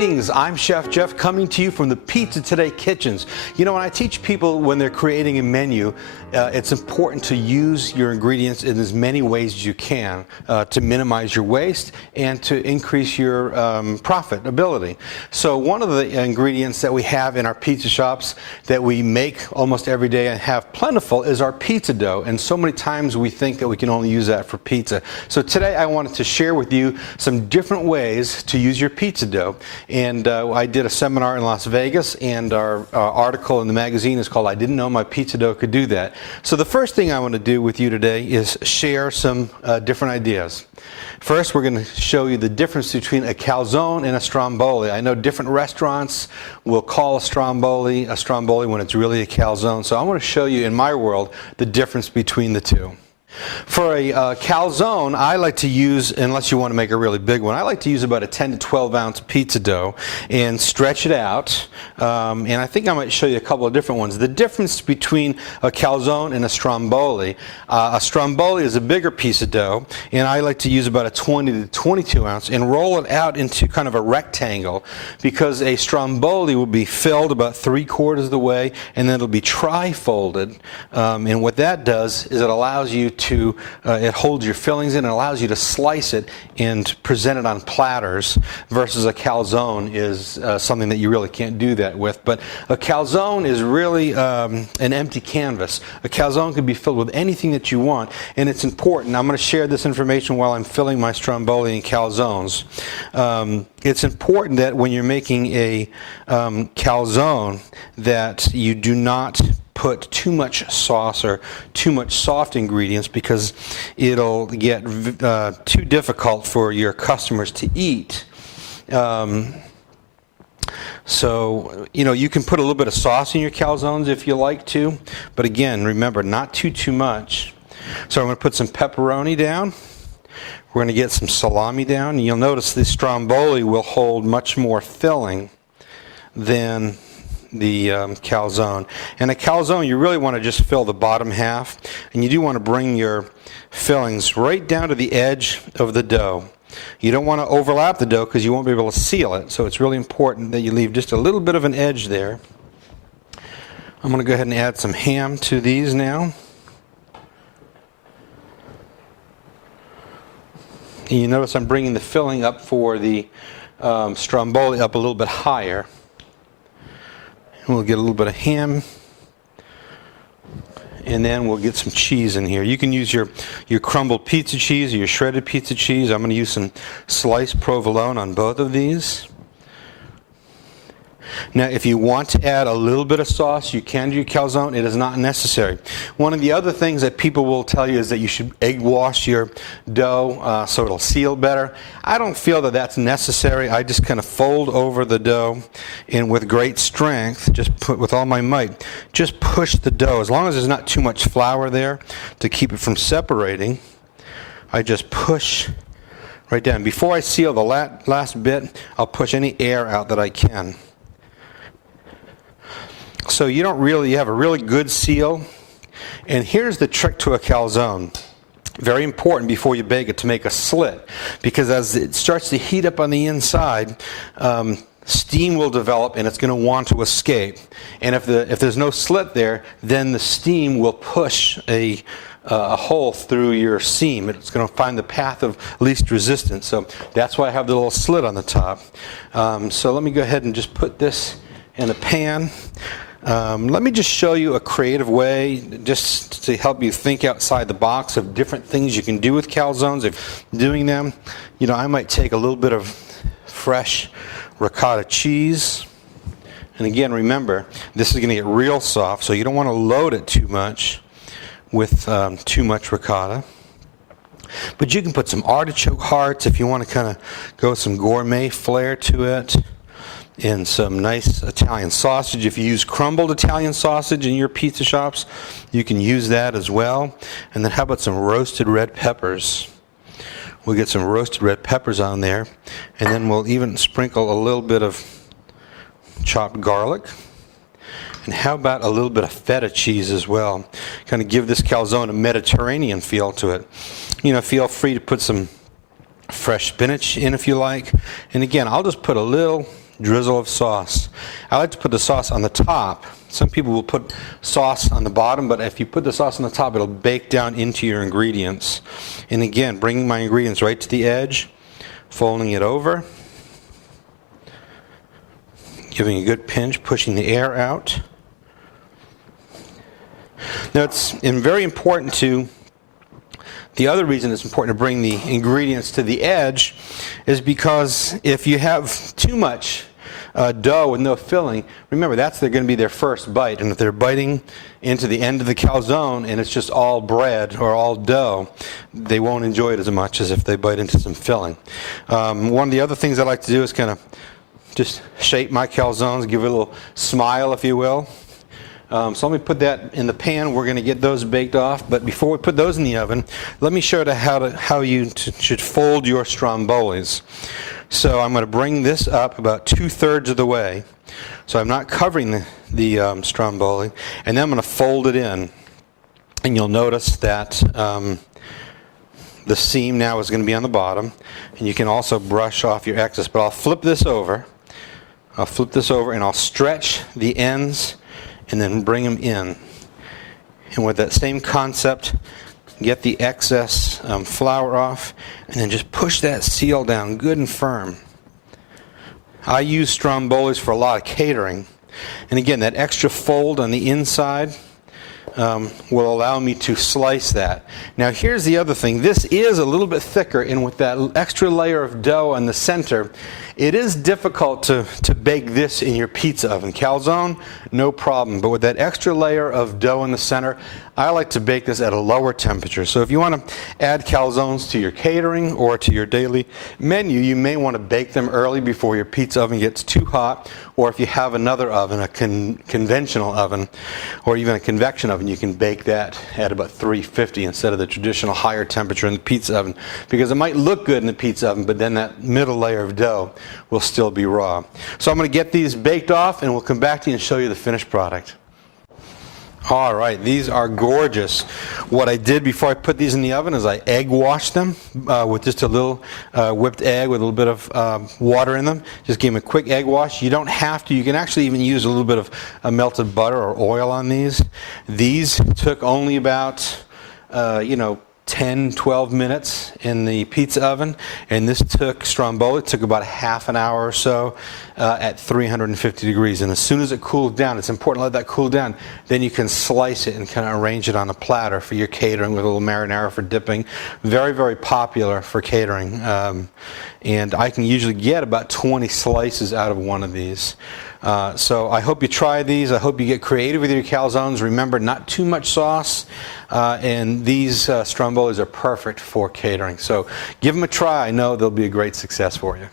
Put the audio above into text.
Greetings, I'm Chef Jeff coming to you from the Pizza Today kitchens. You know, when I teach people when they're creating a menu, it's important to use your ingredients in as many ways as you can to minimize your waste and to increase your profitability. So one of the ingredients that we have in our pizza shops that we make almost every day and have plentiful is our pizza dough. And so many times we think that we can only use that for pizza. So today I wanted to share with you some different ways to use your pizza dough. And I did a seminar in Las Vegas, and our article in the magazine is called "I Didn't Know My Pizza Dough Could Do That." So the first thing I want to do with you today is share some different ideas. First, we're going to show you the difference between a calzone and a stromboli. I know different restaurants will call a stromboli when it's really a calzone. So I want to show you, in my world, the difference between the two. For a calzone, I like to use, unless you want to make a really big one, I like to use about a 10 to 12 ounce pizza dough and stretch it out. And I think I might show you a couple of different ones. The difference between a calzone and a stromboli is a bigger piece of dough, and I like to use about a 20 to 22 ounce and roll it out into kind of a rectangle, because a stromboli will be filled about 3/4 of the way, and then it'll be tri-folded. And what that does is it allows you to, it holds your fillings in and allows you to slice it and present it on platters, versus a calzone is something that you really can't do that with. But a calzone is really an empty canvas. A calzone can be filled with anything that you want, and it's important. I'm going to share this information while I'm filling my stromboli and calzones. It's important that when you're making a calzone that you do not put too much sauce or too much soft ingredients, because it'll get too difficult for your customers to eat. So, you know, you can put a little bit of sauce in your calzones if you like to, but again, remember, not too much. So I'm going to put some pepperoni down. We're going to get some salami down, and you'll notice the stromboli will hold much more filling than the calzone. And a calzone, you really want to just fill the bottom half, and you do want to bring your fillings right down to the edge of the dough. You don't want to overlap the dough because you won't be able to seal it, so it's really important that you leave just a little bit of an edge there. I'm going to go ahead and add some ham to these now. And you notice I'm bringing the filling up for the stromboli up a little bit higher. And we'll get a little bit of ham, and then we'll get some cheese in here. You can use your crumbled pizza cheese or your shredded pizza cheese. I'm going to use some sliced provolone on both of these. Now, if you want to add a little bit of sauce, you can do your calzone. It is not necessary. One of the other things that people will tell you is that you should egg wash your dough so it'll seal better. I don't feel that that's necessary. I just kind of fold over the dough, and with great strength, with all my might, just push the dough. As long as there's not too much flour there to keep it from separating, I just push right down. Before I seal the last bit, I'll push any air out that I can. So you have a really good seal. And here's the trick to a calzone. Very important before you bake it to make a slit, because as it starts to heat up on the inside, steam will develop and it's going to want to escape. And if there's no slit there, then the steam will push a hole through your seam. It's going to find the path of least resistance. So that's why I have the little slit on the top. So let me go ahead and just put this in a pan. Let me just show you a creative way just to help you think outside the box of different things you can do with calzones. If doing them, you know, I might take a little bit of fresh ricotta cheese. And again, remember, this is going to get real soft, so you don't want to load it too much with too much ricotta. But you can put some artichoke hearts if you want to kind of go with some gourmet flair to it. And some nice Italian sausage. If you use crumbled Italian sausage in your pizza shops, you can use that as well. And then how about some roasted red peppers? We'll get some roasted red peppers on there. And then we'll even sprinkle a little bit of chopped garlic. And how about a little bit of feta cheese as well? Kind of give this calzone a Mediterranean feel to it. You know, feel free to put some fresh spinach in if you like. And again, I'll just put a little, drizzle of sauce. I like to put the sauce on the top. Some people will put sauce on the bottom, but if you put the sauce on the top, it'll bake down into your ingredients. And again, bringing my ingredients right to the edge, folding it over, giving a good pinch, pushing the air out. Now it's very important the other reason it's important to bring the ingredients to the edge is because if you have too much dough with no filling, remember that's going to be their first bite, and if they're biting into the end of the calzone and it's just all bread or all dough, they won't enjoy it as much as if they bite into some filling. One of the other things I like to do is kind of just shape my calzones, give it a little smile, if you will. So let me put that in the pan. We're going to get those baked off. But before we put those in the oven, let me show you how you should fold your strombolis. So I'm going to bring this up about 2/3 of the way. So I'm not covering the stromboli. And then I'm going to fold it in. And you'll notice that the seam now is going to be on the bottom. And you can also brush off your excess. But I'll flip this over. And I'll stretch the ends and then bring them in. And with that same concept, get the excess flour off, and then just push that seal down good and firm. I use strombolis for a lot of catering. And again, that extra fold on the inside will allow me to slice that. Now here's the other thing. This is a little bit thicker, and with that extra layer of dough on the center, it is difficult to bake this in your pizza oven. Calzone, no problem. But with that extra layer of dough in the center, I like to bake this at a lower temperature. So if you want to add calzones to your catering or to your daily menu, you may want to bake them early before your pizza oven gets too hot. Or if you have another oven, a conventional oven, or even a convection oven, you can bake that at about 350 instead of the traditional higher temperature in the pizza oven. Because it might look good in the pizza oven, but then that middle layer of dough will still be raw. So I'm going to get these baked off, and we'll come back to you and show you the finished product. All right, these are gorgeous. What I did before I put these in the oven is I egg washed them with just a little whipped egg with a little bit of water in them. Just gave them a quick egg wash. You don't have to. You can actually even use a little bit of melted butter or oil on these. These took only about 10, 12 minutes in the pizza oven, and this took Stromboli, it took about half an hour or so at 350 degrees. And as soon as it cools down, it's important to let that cool down, then you can slice it and kind of arrange it on a platter for your catering with a little marinara for dipping. Very, very popular for catering. And I can usually get about 20 slices out of one of these. So I hope you try these. I hope you get creative with your calzones. Remember, not too much sauce. And these strombolis are perfect for catering. So give them a try. I know they'll be a great success for you.